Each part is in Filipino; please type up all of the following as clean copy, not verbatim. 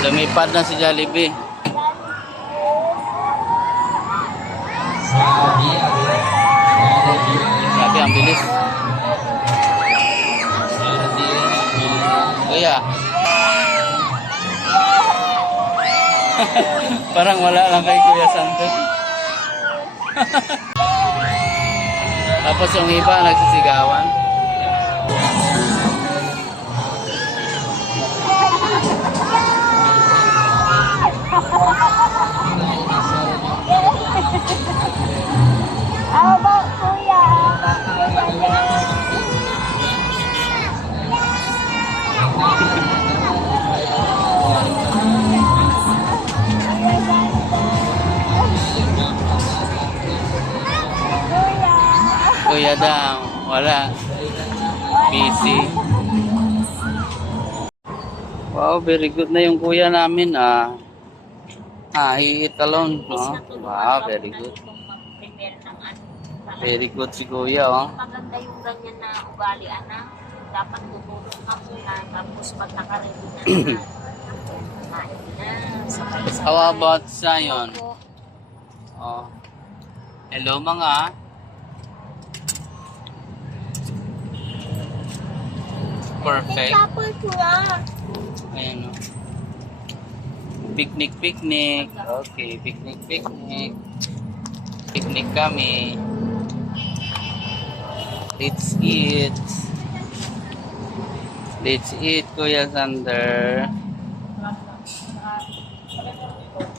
Lumipad na si Jollibee. Grabe, ang bilis. Kuya. Parang wala lang kay Kuya Santos. Tapos yung iba nagsisigawan. How about Kuya? Kuya daw, wala. Busy. Wow, very good na yung kuya namin. He eat alone. Oh. Wow, very good. Very good si kuya. Oh. Maganda yung ganyan na ugali, anak. Dapat tutulog ka muna. Tapos pag nakaready na kumain na. How about Zion? Oh. Hello mga. Perfect. Ayan o. Picnic, picnic. Okay, picnic, picnic. Picnic kami. Let's eat. Let's eat, Kuya Sander.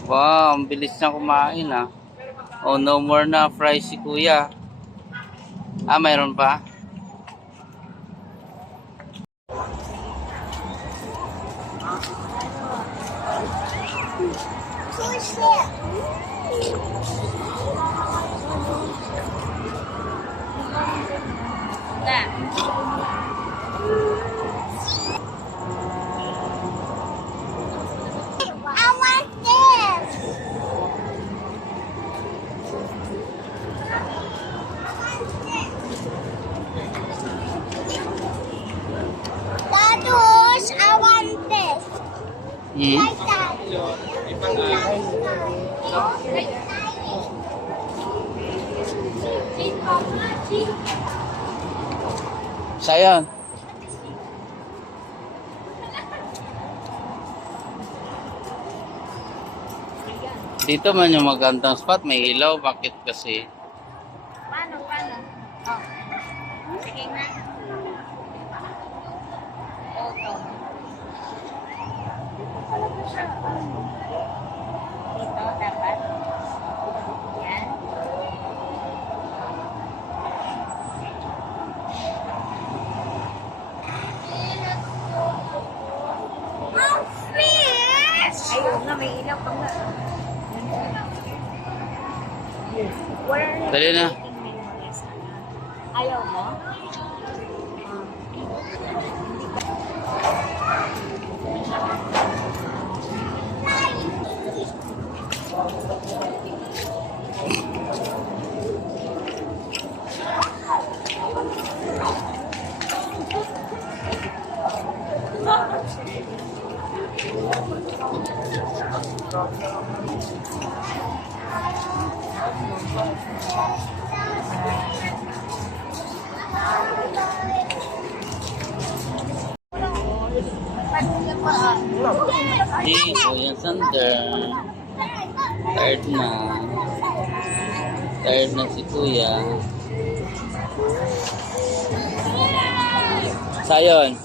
Wow, ang bilis na kumain ah. Oh, no more na fries si Kuya. Mayroon pa? Like that. Sayon. Dito man yung magandang spot, may ilaw. Bakit kasi? Paano? Oh. Sige nga. Dito dapat. Yan. Oh, fish! Ayun nga, may ilaw pa nga. Dali na. Ayaw mo? Hey, Kuya Sander. Tired na. Tired na si Kuya. Sayon.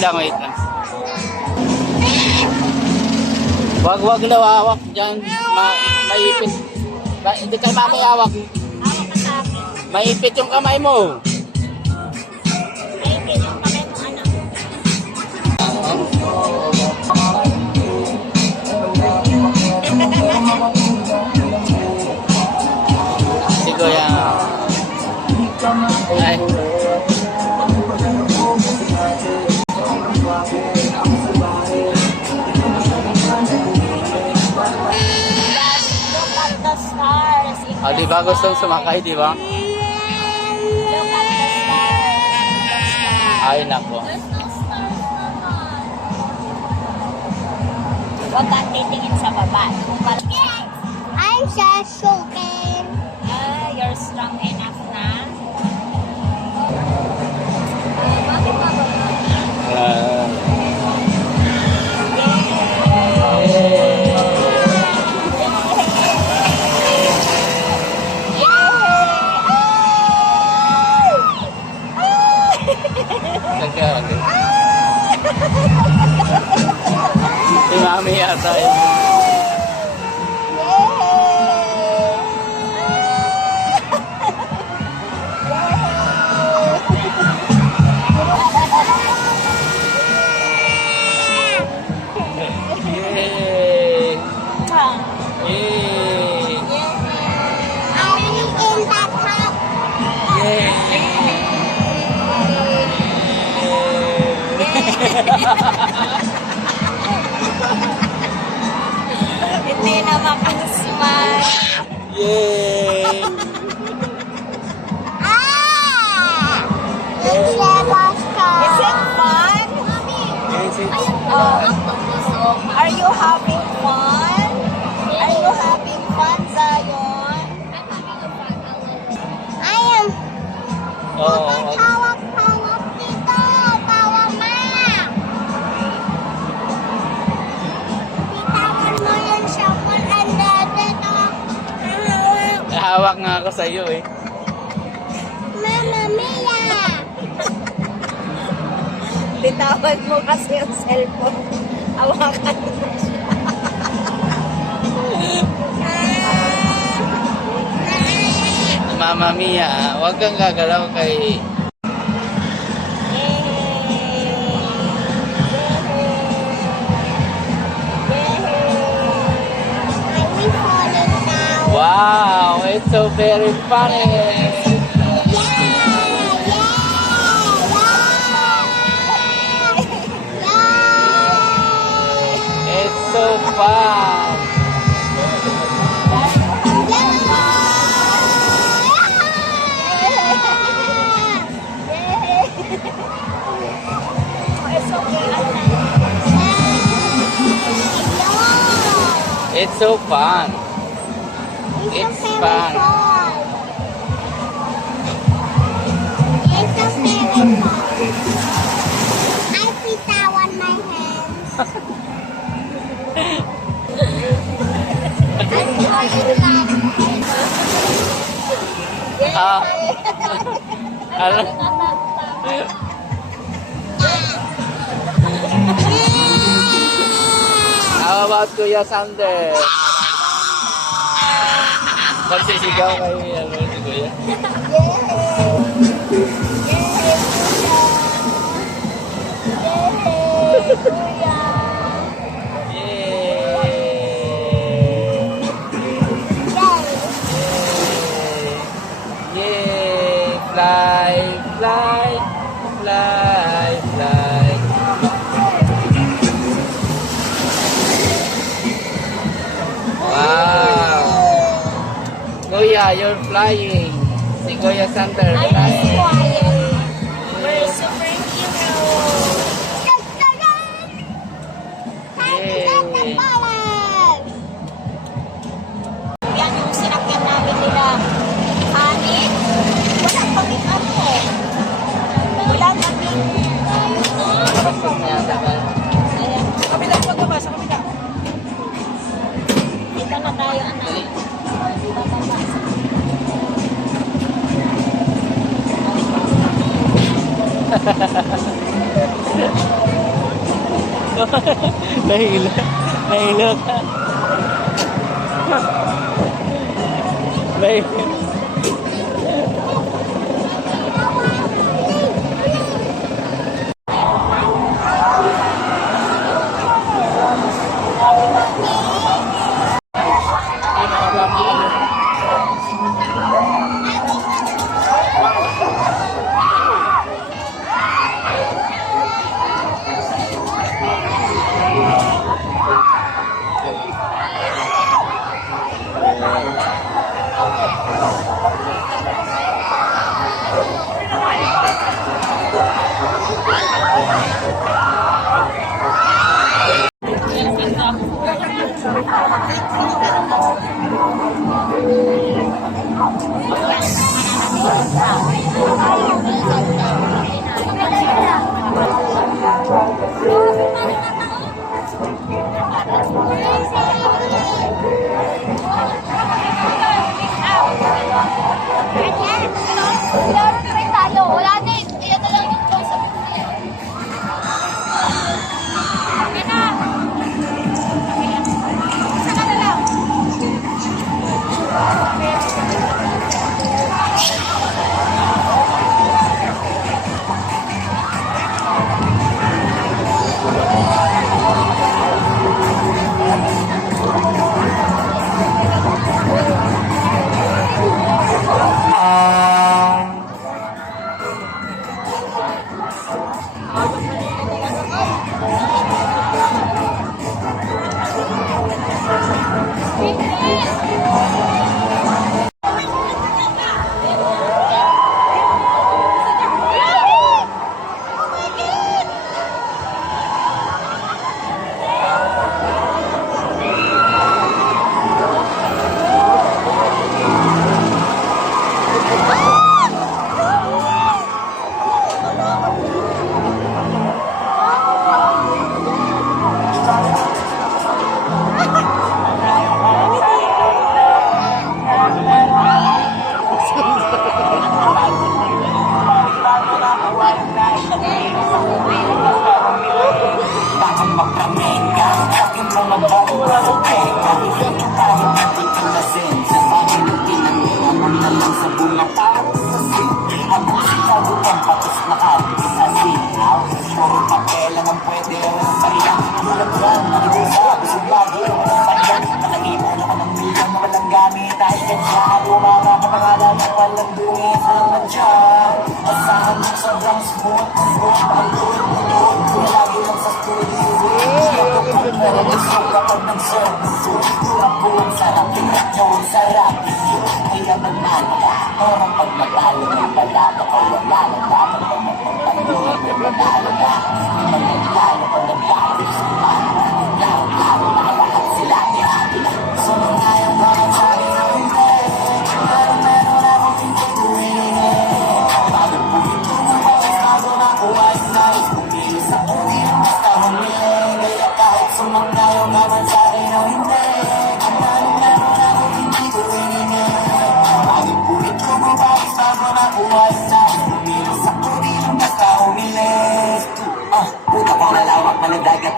lang, wait lang. Wag na hawak dyan. Maipit. Hindi kayo makakawak. Hawak ka sa akin. Maipit yung kamay mo. Ay, yung kamay mo, anak. Si Kuya. Ay. Look at the stars. in Ah, the di ba gustong sky. sumakay, di ba? Look at the stars. Ay, nako. There's no stars naman. Huwag kang titingin sa baba. I'm just joking. You're strong enough na. Ah. Si Mami yata yun. Yay! Yay! I'm in the top. Hindi na makasmile. Yay! Ah! It's Leva's car. Is it fun? Yes, it's Are you having fun? Are you having fun, Zion? I am. oh, Tawag dito. Tawag ma. Bitawan mo yung shampoo and dito. hawak nga ako sa iyo eh. Mama Mia. Bitawan mo kasi yung cellphone. Awakan mo siya. Mama Mia, huwag kang gagalaw kay... Are we falling now? Wow, it's so very funny. It's so fun. It's okay, anak. It's so fun. It's fun. It's a very fun. I bitawan my hands. I'm falling down. Ah. Ano? How about Kuya Sander? Magsisigaw kay ano si Kuya? Yay! Yay! Fly, fly, fly, fly. Wow! Kuya, you're flying. Si Kuya Sander, I'm flying. quiet. We're superheroes. Yay! Yan yung sinakyan namin nila. Kanin? Wala kaming ano. Wala kaming... Ayan. Kabila, pagbaba sa kabila. Dito na tayo, anak. Bababa. Nahilo. Nahilo ka. Nahilo. Wala na eh. Iyan na lang yung close up. Okay na. Isa ka na lang.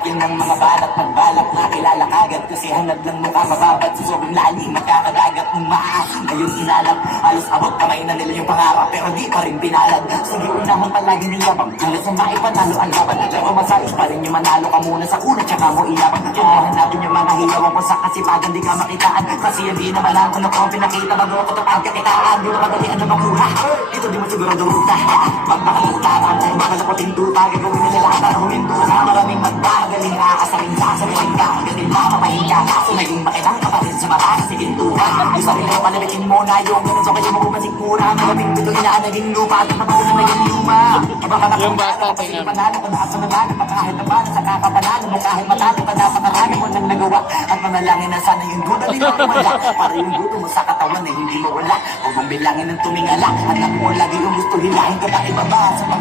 Yun ang mga balat nagbalak na kilala kagad kasi hanad lang mukha mababad sa sobrang lalim nakakadagat ng maas ngayon inalap halos abot kamay na nila yung pangarap pero di pa rin pinalad sige unahon palagi nilabang tulad sa maipanalo ang laban pero masayos pa rin yung manalo ka muna sa una tsaka mo ilabang kailangan natin yung mga hilawang kung sa kasipagan di ka makitaan kasi hindi naman ako na kung pinakita bago ko tapag kakitaan di na madalian na makuha ito di mo sigurado ruta magpakaluta ang makalapotin tuta gagawin nila lahat para huminto sa maraming magbago galing aasarin ka sa mga ka galing mamapahin ka kaso naging makitang kapatid sa mata sa pintura yung sarili mo panabitin mo na yung ganun so kayo mo masikmura maraming pito inaan naging lupa at napagod na naging luma Yung bata, tingnan. panalo kung lahat sa nanalo kahit na bala sa kakapanalo mo kahit matalo ka napakarami mo nang nagawa at manalangin na sana yung duda di mo wala para yung guto mo sa katawan ay hindi mo wala huwag mong bilangin ng tumingala at naku mo lagi yung gusto hilahin ka pa ibaba sa pag